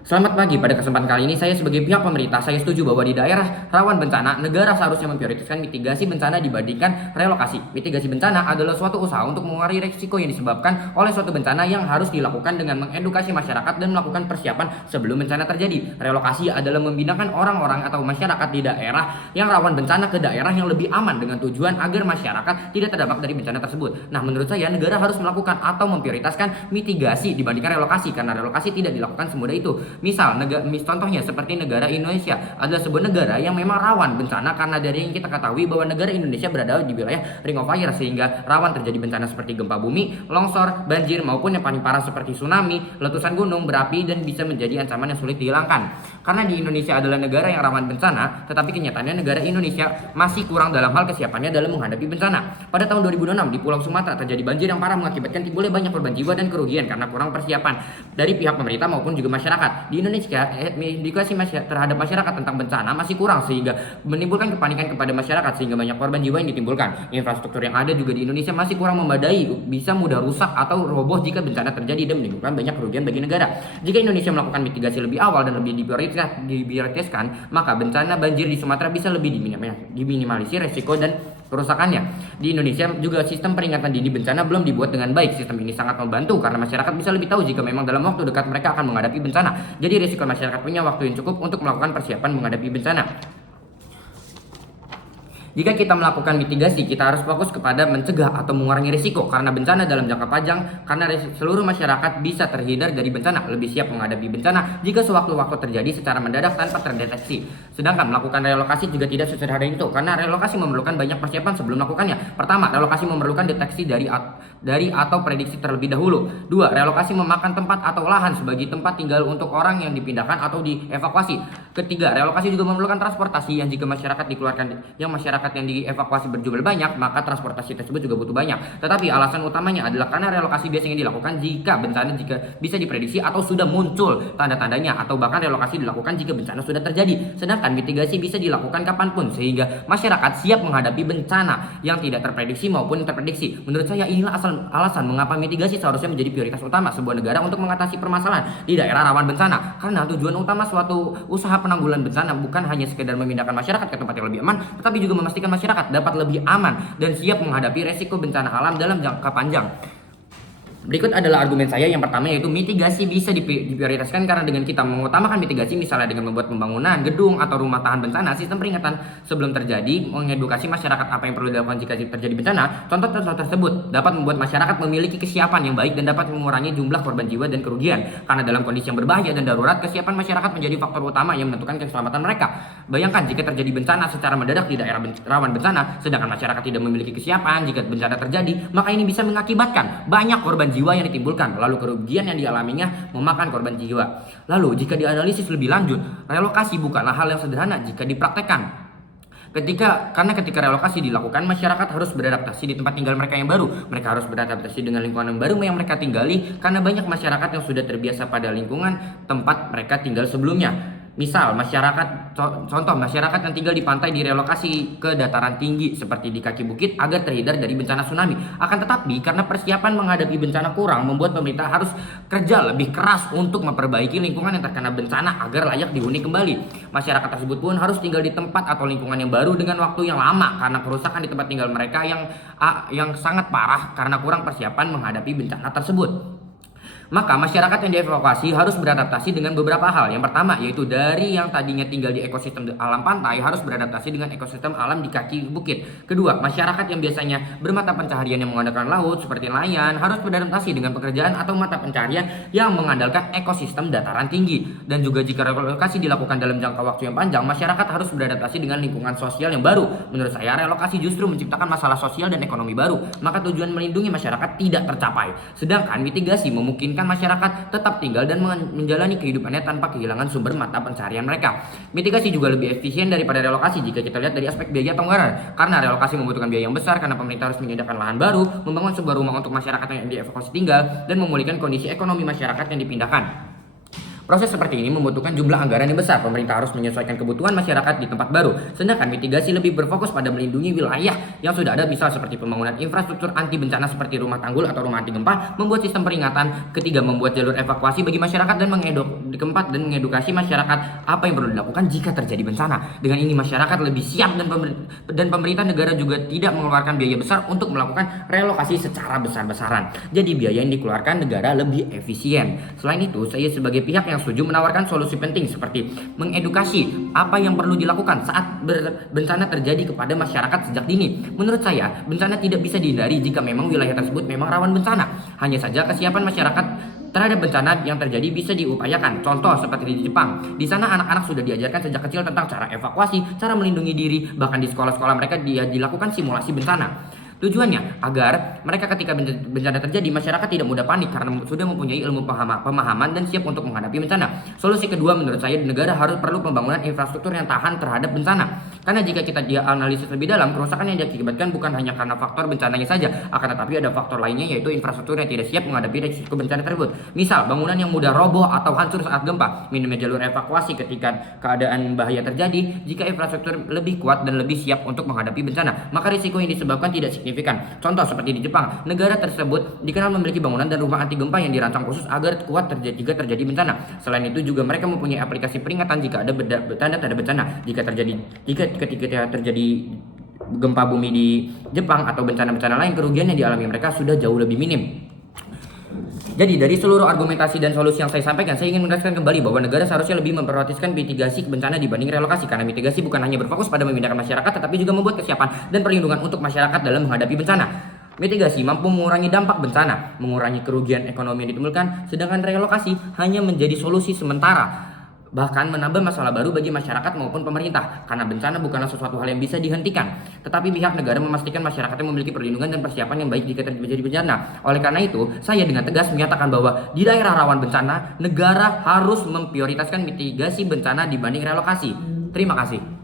Selamat pagi, pada kesempatan kali ini saya sebagai pihak pemerintah, saya setuju bahwa di daerah rawan bencana, negara seharusnya memprioritaskan mitigasi bencana dibandingkan relokasi. Mitigasi bencana adalah suatu usaha untuk mengurangi risiko yang disebabkan oleh suatu bencana yang harus dilakukan dengan mengedukasi masyarakat dan melakukan persiapan sebelum bencana terjadi. Relokasi adalah memindahkan orang-orang atau masyarakat di daerah yang rawan bencana ke daerah yang lebih aman dengan tujuan agar masyarakat tidak terdampak dari bencana tersebut. Nah, menurut saya negara harus melakukan atau memprioritaskan mitigasi dibandingkan relokasi karena relokasi tidak dilakukan semudah itu. Contohnya seperti negara Indonesia adalah sebuah negara yang memang rawan bencana karena dari yang kita ketahui bahwa negara Indonesia berada di wilayah Ring of Fire sehingga rawan terjadi bencana seperti gempa bumi, longsor, banjir maupun yang paling parah seperti tsunami, letusan gunung berapi dan bisa menjadi ancaman yang sulit dihilangkan. Karena di Indonesia adalah negara yang rawan bencana, tetapi kenyataannya negara Indonesia masih kurang dalam hal kesiapannya dalam menghadapi bencana. Pada tahun 2006 di Pulau Sumatera terjadi banjir yang parah mengakibatkan timbulnya banyak korban jiwa dan kerugian karena kurang persiapan dari pihak pemerintah maupun juga masyarakat. Di Indonesia, edukasi terhadap masyarakat tentang bencana masih kurang sehingga menimbulkan kepanikan kepada masyarakat sehingga banyak korban jiwa yang ditimbulkan. Infrastruktur yang ada juga di Indonesia masih kurang memadai, bisa mudah rusak atau roboh jika bencana terjadi dan menimbulkan banyak kerugian bagi negara. Jika Indonesia melakukan mitigasi lebih awal dan lebih diprioritaskan, maka bencana banjir di Sumatera bisa lebih diminimalisir resiko dan kerusakannya. Di Indonesia juga sistem peringatan dini bencana belum dibuat dengan baik. Sistem ini sangat membantu karena masyarakat bisa lebih tahu jika memang dalam waktu dekat mereka akan menghadapi bencana. Jadi risiko masyarakat punya waktu yang cukup untuk melakukan persiapan menghadapi bencana. Jika kita melakukan mitigasi, kita harus fokus kepada mencegah atau mengurangi risiko karena bencana dalam jangka panjang, karena seluruh masyarakat bisa terhindar dari bencana, lebih siap menghadapi bencana jika sewaktu-waktu terjadi secara mendadak tanpa terdeteksi. Sedangkan melakukan relokasi juga tidak sesederhana itu, karena relokasi memerlukan banyak persiapan sebelum melakukannya. Pertama, relokasi memerlukan deteksi dari atau prediksi terlebih dahulu. Dua, relokasi memakan tempat atau lahan sebagai tempat tinggal untuk orang yang dipindahkan atau dievakuasi. Ketiga, relokasi juga memerlukan transportasi yang jika masyarakat yang dievakuasi berjumlah banyak, maka transportasi tersebut juga butuh banyak. Tetapi alasan utamanya adalah karena relokasi biasanya dilakukan jika bencana bisa diprediksi atau sudah muncul tanda-tandanya, atau bahkan relokasi dilakukan jika bencana sudah terjadi. Sedangkan mitigasi bisa dilakukan kapanpun sehingga masyarakat siap menghadapi bencana yang tidak terprediksi maupun terprediksi. Menurut saya inilah alasan mengapa mitigasi seharusnya menjadi prioritas utama sebuah negara untuk mengatasi permasalahan di daerah rawan bencana. Karena tujuan utama suatu usaha penanggulangan bencana bukan hanya sekedar memindahkan masyarakat ke tempat yang lebih aman, tetapi juga memastikan masyarakat dapat lebih aman dan siap menghadapi resiko bencana alam dalam jangka panjang. Berikut adalah argumen saya. Yang pertama yaitu mitigasi bisa diprioritaskan karena dengan kita mengutamakan mitigasi, misalnya dengan membuat pembangunan gedung atau rumah tahan bencana, sistem peringatan sebelum terjadi, mengedukasi masyarakat apa yang perlu dilakukan jika terjadi bencana. Contoh-contoh tersebut dapat membuat masyarakat memiliki kesiapan yang baik dan dapat mengurangi jumlah korban jiwa dan kerugian. Karena dalam kondisi yang berbahaya dan darurat, kesiapan masyarakat menjadi faktor utama yang menentukan keselamatan mereka. Bayangkan jika terjadi bencana secara mendadak di daerah rawan bencana, sedangkan masyarakat tidak memiliki kesiapan jika bencana terjadi, maka ini bisa mengakibatkan banyak korban jiwa yang ditimbulkan, lalu kerugian yang dialaminya memakan korban jiwa. Lalu jika dianalisis lebih lanjut, relokasi bukanlah hal yang sederhana jika dipraktekkan. Karena ketika relokasi dilakukan, masyarakat harus beradaptasi di tempat tinggal mereka yang baru. Mereka harus beradaptasi dengan lingkungan yang baru yang mereka tinggali karena banyak masyarakat yang sudah terbiasa pada lingkungan tempat mereka tinggal sebelumnya. Misal contoh masyarakat yang tinggal di pantai direlokasi ke dataran tinggi seperti di kaki bukit agar terhindar dari bencana tsunami. Akan tetapi karena persiapan menghadapi bencana kurang, membuat pemerintah harus kerja lebih keras untuk memperbaiki lingkungan yang terkena bencana agar layak dihuni kembali. Masyarakat tersebut pun harus tinggal di tempat atau lingkungan yang baru dengan waktu yang lama karena kerusakan di tempat tinggal mereka yang sangat parah karena kurang persiapan menghadapi bencana tersebut. Maka masyarakat yang dievakuasi harus beradaptasi dengan beberapa hal. Yang pertama yaitu dari yang tadinya tinggal di ekosistem alam pantai harus beradaptasi dengan ekosistem alam di kaki bukit. Kedua, masyarakat yang biasanya bermata pencaharian yang mengandalkan laut seperti nelayan harus beradaptasi dengan pekerjaan atau mata pencaharian yang mengandalkan ekosistem dataran tinggi. Dan juga jika relokasi dilakukan dalam jangka waktu yang panjang, masyarakat harus beradaptasi dengan lingkungan sosial yang baru. Menurut saya relokasi justru menciptakan masalah sosial dan ekonomi baru. Maka tujuan melindungi masyarakat tidak tercapai. Sedangkan mitigasi memungkinkan masyarakat tetap tinggal dan menjalani kehidupannya tanpa kehilangan sumber mata pencaharian mereka. Mitigasi juga lebih efisien daripada relokasi jika kita lihat dari aspek biaya atau anggaran. Karena relokasi membutuhkan biaya yang besar karena pemerintah harus menyediakan lahan baru, membangun sebuah rumah untuk masyarakat yang dievakuasi tinggal, dan memulihkan kondisi ekonomi masyarakat yang dipindahkan. Proses seperti ini membutuhkan jumlah anggaran yang besar. Pemerintah harus menyesuaikan kebutuhan masyarakat di tempat baru. Sedangkan mitigasi lebih berfokus pada melindungi wilayah yang sudah ada, misal seperti pembangunan infrastruktur anti bencana seperti rumah tanggul atau rumah anti gempa, membuat sistem peringatan. Ketiga, membuat jalur evakuasi bagi masyarakat dan keempat, dan mengedukasi masyarakat apa yang perlu dilakukan jika terjadi bencana. Dengan ini masyarakat lebih siap dan pemerintah negara juga tidak mengeluarkan biaya besar untuk melakukan relokasi secara besar-besaran. Jadi biaya yang dikeluarkan negara lebih efisien. Selain itu, saya sebagai pihak yang setuju menawarkan solusi penting seperti mengedukasi apa yang perlu dilakukan saat bencana terjadi kepada masyarakat sejak dini. Menurut saya, bencana tidak bisa dihindari jika memang wilayah tersebut memang rawan bencana. Hanya saja kesiapan masyarakat terhadap bencana yang terjadi bisa diupayakan. Contoh seperti di Jepang. Di sana anak-anak sudah diajarkan sejak kecil tentang cara evakuasi, cara melindungi diri, bahkan di sekolah-sekolah mereka dilakukan simulasi bencana. Tujuannya agar mereka ketika bencana terjadi, masyarakat tidak mudah panik karena sudah mempunyai ilmu pemahaman dan siap untuk menghadapi bencana. Solusi kedua menurut saya, negara harus perlu pembangunan infrastruktur yang tahan terhadap bencana. Karena jika kita analisis lebih dalam, kerusakan yang diakibatkan bukan hanya karena faktor bencananya saja, akan tetapi ada faktor lainnya, yaitu infrastruktur yang tidak siap menghadapi risiko bencana tersebut. Misal, bangunan yang mudah roboh atau hancur saat gempa, minimnya jalur evakuasi ketika keadaan bahaya terjadi. Jika infrastruktur lebih kuat dan lebih siap untuk menghadapi bencana, maka risiko yang disebabkan tidak signifikan. Contoh seperti di Jepang, negara tersebut dikenal memiliki bangunan dan rumah anti gempa yang dirancang khusus agar kuat jika terjadi bencana. Selain itu juga mereka mempunyai aplikasi peringatan jika ada tanda-tanda bencana. Jika terjadi gempa bumi di Jepang atau bencana-bencana lain, kerugian yang dialami mereka sudah jauh lebih minim. Jadi dari seluruh argumentasi dan solusi yang saya sampaikan, saya ingin menegaskan kembali bahwa negara seharusnya lebih memprioritaskan mitigasi bencana dibanding relokasi, karena mitigasi bukan hanya berfokus pada memindahkan masyarakat, tetapi juga membuat kesiapan dan perlindungan untuk masyarakat dalam menghadapi bencana. Mitigasi mampu mengurangi dampak bencana, mengurangi kerugian ekonomi yang ditimbulkan, sedangkan relokasi hanya menjadi solusi sementara, bahkan menambah masalah baru bagi masyarakat maupun pemerintah, karena bencana bukanlah sesuatu hal yang bisa dihentikan, tetapi pihak negara memastikan masyarakatnya memiliki perlindungan dan persiapan yang baik jika terjadi bencana. Oleh karena itu, saya dengan tegas menyatakan bahwa di daerah rawan bencana, negara harus memprioritaskan mitigasi bencana dibanding relokasi. Terima kasih.